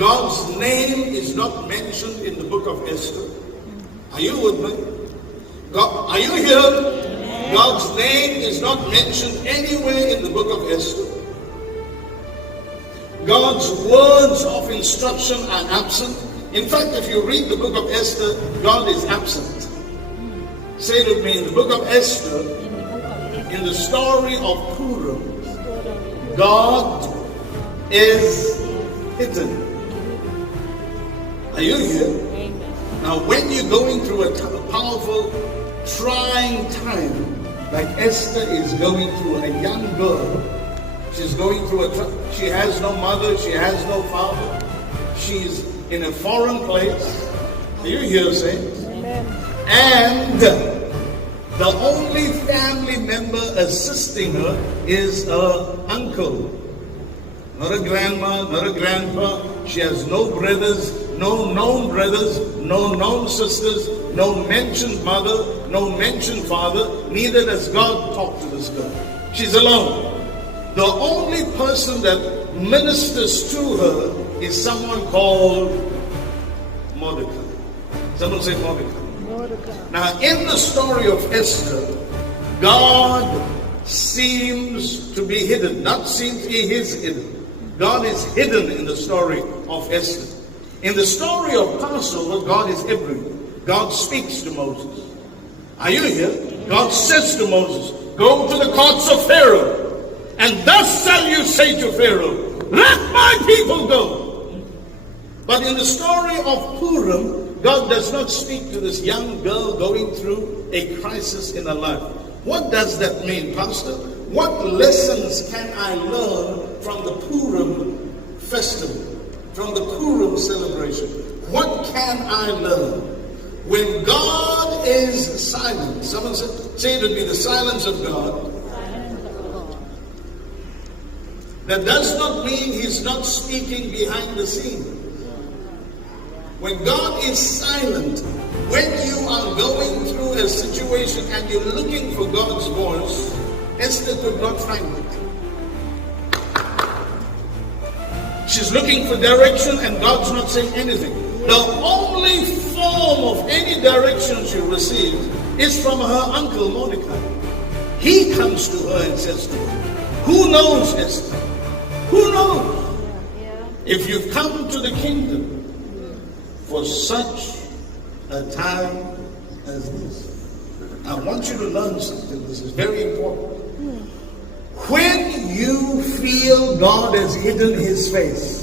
God's name is not mentioned in the book of Esther. Are you with me? Are you here? God's name is not mentioned anywhere in the book of Esther. God's words of instruction are absent. In fact, if you read the book of Esther, God is absent. Say it with me. In the book of Esther, in the story of Purim, God is hidden. Are you here? Now, when you're going through a powerful, trying time, like Esther is going through, a young girl, she's going through she has no mother, she has no father, she's in a foreign place. Are you here, saints? And the only family member assisting her is her uncle. Not a grandma, not a grandpa. She has no brothers, no known brothers, no known sisters, no mentioned mother, no mentioned father. Neither does God talk to this girl. She's alone. The only person that ministers to her is someone called Mordecai. Someone say Mordecai. Now, in the story of Esther, God seems to be hidden. Not seems, He is hidden. God is hidden in the story of Esther. In the story of Passover, God is everywhere. God speaks to Moses. Are you here? God says to Moses, go to the courts of Pharaoh, and thus shall you say to Pharaoh, let my people go. But in the story of Purim, God does not speak to this young girl going through a crisis in her life. What does that mean, Pastor? What lessons can I learn from the Purim festival, from the Purim celebration? What can I learn? When God is silent, someone say it would be the silence of God. That does not mean He's not speaking behind the scene. When God is silent, when you are going through a situation and you're looking for God's voice, Esther could not find it. She's looking for direction and God's not saying anything. The only form of any direction she receives is from her uncle Mordecai. He comes to her and says to her, who knows, Esther? Who knows? If you've come to the kingdom for such a time as this, I want you to learn something. This is very important. When you feel God has hidden His face,